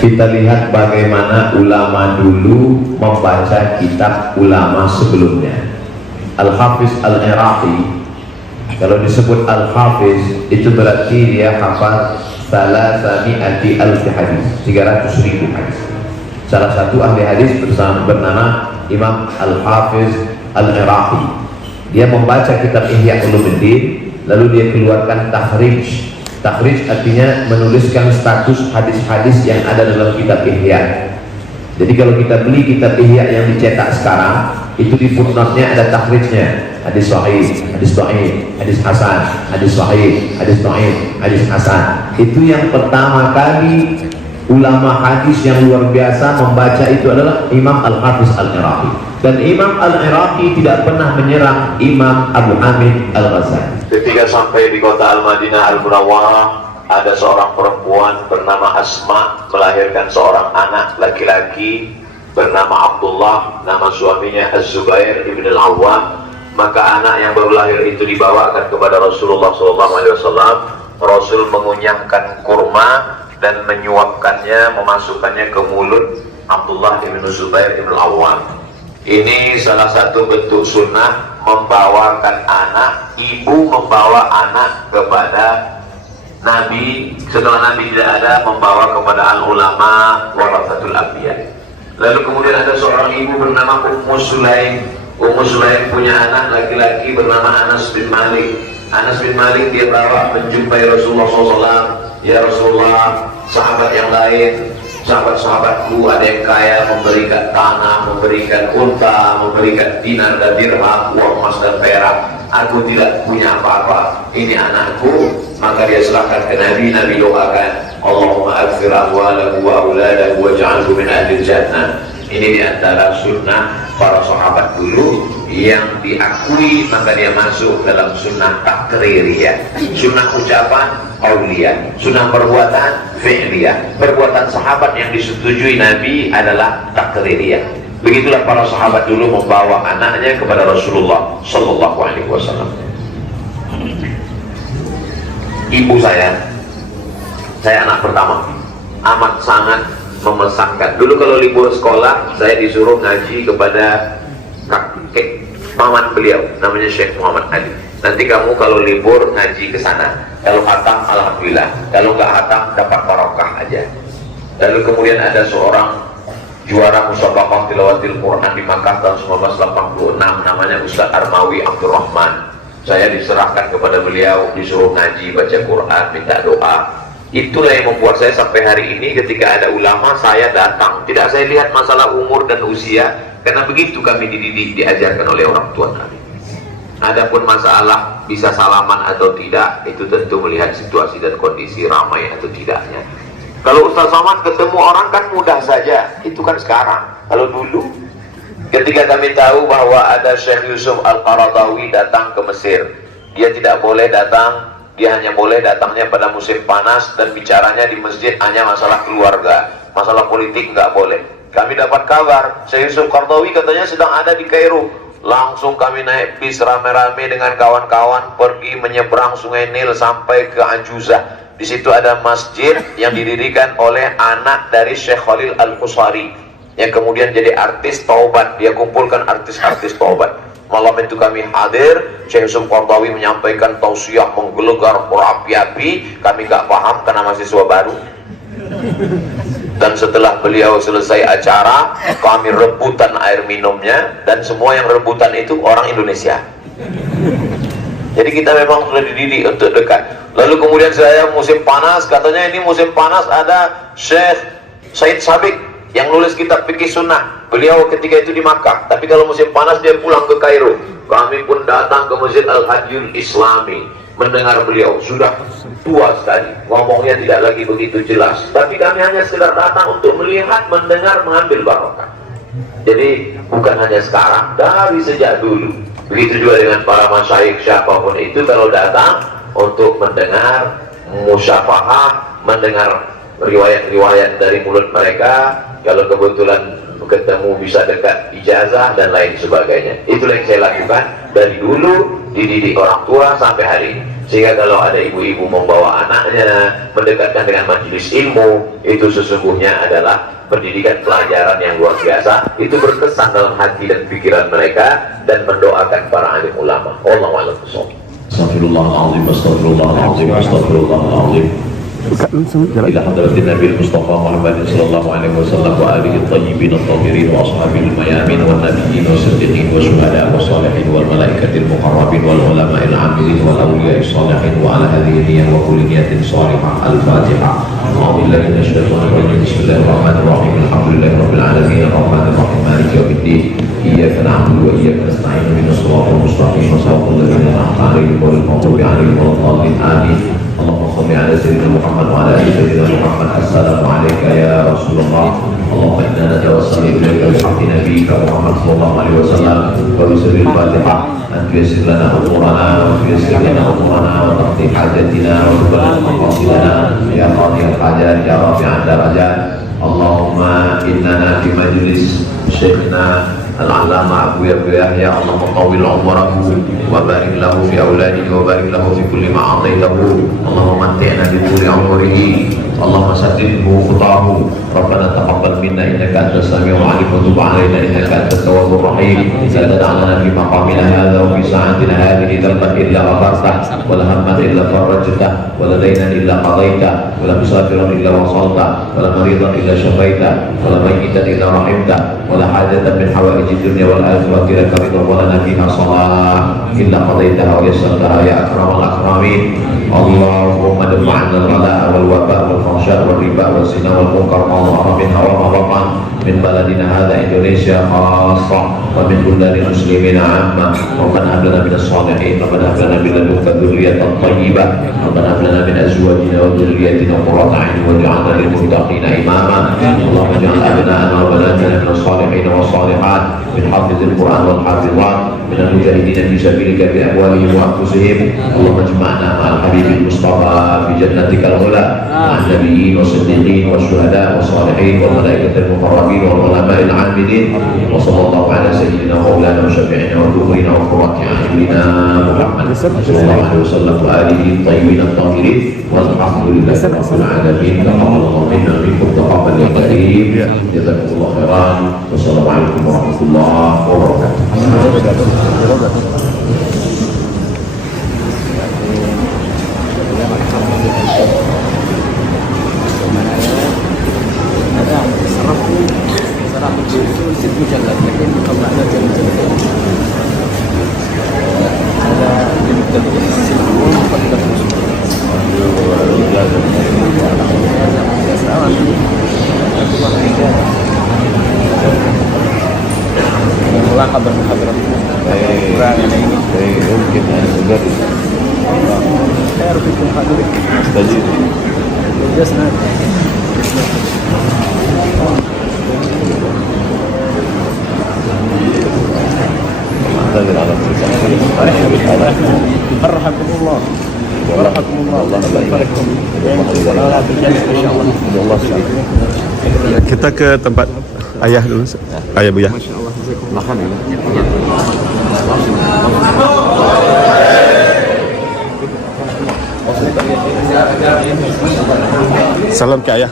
Kita lihat bagaimana ulama dulu membaca kitab ulama sebelumnya. Al-Hafiz Al-Iraqi, kalau disebut Al-Hafiz itu berarti dia hafal 300.000 hadis, 300.000 hadis. Salah satu ahli hadis bernama Imam Al-Hafiz Al-Iraqi. Dia membaca kitab Ihya Ulumuddin, lalu dia keluarkan takhrij. Takhrij artinya menuliskan status hadis-hadis yang ada dalam kitab Ihya. Jadi kalau kita beli kitab Ihya yang dicetak sekarang, itu di footnote-nya ada takhrijnya. Hadis sahih, hadis dhaif, hadis hasan, hadis sahih, hadis dhaif, hadis hasan. Itu yang pertama kali ulama hadis yang luar biasa membaca itu adalah Imam Al-Hafiz Al-Iraqi. Dan Imam Al-Iraqi tidak pernah menyerang Imam Abu Hamid Al-Ghazali. Ketika sampai di kota Al-Madinah Al-Munawwarah, ada seorang perempuan bernama Asma melahirkan seorang anak laki-laki bernama Abdullah, nama suaminya Az-Zubair ibn Al-Awwam. Maka anak yang baru lahir itu dibawakan kepada Rasulullah SAW. Rasul mengunyahkan kurma dan menyuapkannya, memasukkannya ke mulut Abdullah ibn Zubair ibn Al-Awwam. Ini salah satu bentuk sunnah membawakan anak, ibu membawa anak kepada Nabi setelah Nabi tidak ada, membawa kepada al-ulama warasatul anbiya. Lalu kemudian ada seorang ibu bernama Ummu Sulaim. Ummu Sulaim punya anak laki-laki bernama Anas bin Malik. Anas bin Malik dia bawa menjumpai Rasulullah SAW. Ya Rasulullah, sahabat yang lain, sahabat-sahabatku ada yang kaya, memberikan tanah, memberikan unta, memberikan dinar dan dirham, uang emas dan perak. Aku tidak punya apa-apa, ini anakku. Maka dia serahkan ke Nabi. Nabi doakan, Allahumma aghfir amwalahu wa auladahu waj'alhu min ahli jannah. Ini diantara sunnah para sahabat dulu yang diakui, maka dia masuk dalam sunnah takririyah. Sunnah ucapan qauliyah, sunnah perbuatan fi'liyah. Perbuatan sahabat yang disetujui Nabi adalah takririyah. Begitulah para sahabat dulu membawa anaknya kepada Rasulullah Sallallahu Alaihi Wasallam. Ibu saya anak pertama, amat sangat memesankan. Dulu kalau libur sekolah, saya disuruh ngaji kepada kakek paman beliau, namanya Syekh Muhammad Ali. Nanti kamu kalau libur ngaji ke sana. Kalau hatam, alhamdulillah. Kalau nggak hatam, dapat barokah aja. Lalu kemudian ada seorang juara musabaqah tilawatil Quran di Makkah tahun 1986, namanya Ustaz Armawi Abdurrahman. Saya diserahkan kepada beliau, disuruh ngaji, baca Quran, minta doa. Itulah yang membuat saya sampai hari ini ketika ada ulama saya datang. Tidak saya lihat masalah umur dan usia, karena begitu kami dididik, diajarkan oleh orang tua kami. Adapun masalah bisa salaman atau tidak, itu tentu melihat situasi dan kondisi ramai atau tidaknya. Kalau Ustaz Somad ketemu orang kan mudah saja, itu kan sekarang. Kalau dulu, ketika kami tahu bahwa ada Syekh Yusuf Al-Qaradawi datang ke Mesir, dia tidak boleh datang, dia hanya boleh datangnya pada musim panas dan bicaranya di masjid hanya masalah keluarga, masalah politik nggak boleh. Kami dapat kabar, Syekh Yusuf Qaradawi katanya sedang ada di Kairo. Langsung kami naik bis rame-rame dengan kawan-kawan pergi menyeberang Sungai Nil sampai ke Ajuzah. Di situ ada masjid yang didirikan oleh anak dari Syekh Khalil Al-Husari yang kemudian jadi artis taubat. Dia kumpulkan artis-artis taubat. Malam itu kami hadir, Syekh Yusuf Qaradawi menyampaikan tausiah menggelegar berapi-api. Kami nggak paham karena mahasiswa baru. Dan setelah beliau selesai acara, kami rebutan air minumnya, dan semua yang rebutan itu orang Indonesia. Jadi kita memang sudah dididik untuk dekat. Lalu kemudian saya musim panas, katanya ini musim panas ada Syekh Said Sabiq yang nulis kitab fikih sunnah. Beliau ketika itu di Makkah, tapi kalau musim panas dia pulang ke Kairo. Kami pun datang ke Masjid Al-Hajjul Islami, mendengar beliau. Sudah tua sekali, ngomongnya tidak lagi begitu jelas, tapi kami hanya sekedar datang untuk melihat, mendengar, mengambil barokah. Jadi bukan hanya sekarang, dari sejak dulu. Begitu juga dengan para masyayikh siapapun itu, kalau datang untuk mendengar musyafahah, mendengar riwayat-riwayat dari mulut mereka, kalau kebetulan ketemu bisa dekat ijazah dan lain sebagainya. Itulah yang saya lakukan dari dulu, dididik orang tua sampai hari ini. Sehingga kalau ada ibu-ibu membawa anaknya mendekatkan dengan majelis ilmu, itu sesungguhnya adalah pendidikan pelajaran yang luar biasa. Itu berkesan dalam hati dan pikiran mereka dan mendoakan para alim ulama. Allahu a'lam bishawab. Astagfirullahaladzim, astagfirullahaladzim, astagfirullahaladzim. إلى حضرة النبي المصطفى محمد صلى الله عليه وسلم وآله الطيبين الطاهرين وأصحابه الميامين والنبيين والصديقين والشهداء والصالحين والملائكة المقربين والعلماء العاملين والأولياء الصالحين وعلى هذه النية وكل نية صالحة. الفاتحة. أعوذ بالله من الشيطان الرجيم. بسم الله الرحمن الرحيم. الحمد لله رب العالمين الرحمن الرحيم مالك يوم الدين. إياك نعبد وإياك نستعين اهدنا الصراط المستقيم صراط الذين أنعمت عليهم غير المغضوب عليهم ولا الضالين آمين. اللهم صل على سيدنا محمد وعلى ال سيدنا محمد. السلام عليك يا رسول الله. اللهم انا نتوسل اليك بحق نبيك محمد صلى الله عليه وسلم وبسر الفاتحه ان تيسر لنا امورنا وتقضي حاجتنا وتبلغ مقاصدنا يا قاضي الحاجات يا رافع الدرجات. اللهم اننا في مجلس شيخنا العلامة أبو يحيى، اللهم طول عمره وبارك له في أولاده وبارك له في كل ما أعطيته. اللهم متعنا بطول عمره، اللهم سدده خطاه. ربنا تقبل منا إنك أنت السميع العليم وتب علينا إنك أنت التواب الرحيم. لا تدع لنا في مقامنا هذا وفي ساعتنا هذه ذنبا إلا غفرته ولا هما إلا فرجته ولا دينا إلا قضيته ولا مسافرا إلا وصلته ولا مريضا إلا شفيته ولا ميتا إلا رحمته ولا حاجة من حوائج الدنيا والآخرة لك رضا ولنا فيها صلاح إلا قضيتها ويسرتها يا أكرم الأكرمين. اللهم ادفع عنا الغلاء والوباء والفحشاء والربا والزنا والمنكر ما ظهر منها وما بطن من بلدنا هذا إندونيسيا خاصة ومن بلدان المسلمين عامة. ربنا هب لنا من الصالحين، ربنا هب لنا من لدنك ذرية طيبة، ربنا هب لنا من أزواجنا وذرياتنا قرة أعين واجعلنا للمتقين إماما. اللهم اجعل أبناءنا وبناتنا من الصالحين والصالحات، من حافظ القرآن والحافظات، من المجاهدين في سبيلك بأموالهم وأنفسهم. اللهم اجمعنا مع الحبيب المصطفى في جنتك العلى مع النبيين والصديقين والشهداء والصالحين والملائكة المقربين والعلماء العاملين. وصلى الله على سيدنا مولانا وشفيعنا وذكرنا وقرة أعيننا محمد صلى الله عليه وسلم وآله الطيبين الطاهرين والحمد لله رب العالمين. تقبل الله منا منكم تقبل يا كريم. جزاكم الله خيرا والسلام عليكم ورحمة الله وبركاته. kabar-kabar kekurangan ini. Mungkin agar Saya harus ikut dulu. tadi Just nanti. نعتذر على Arhakumullah. Warahmatullah. Allah barakkum. Wala berjaya insyaallah. Kita ke tempat ayah dulu. Ayah Buya. makan ya. Salam ke ayah.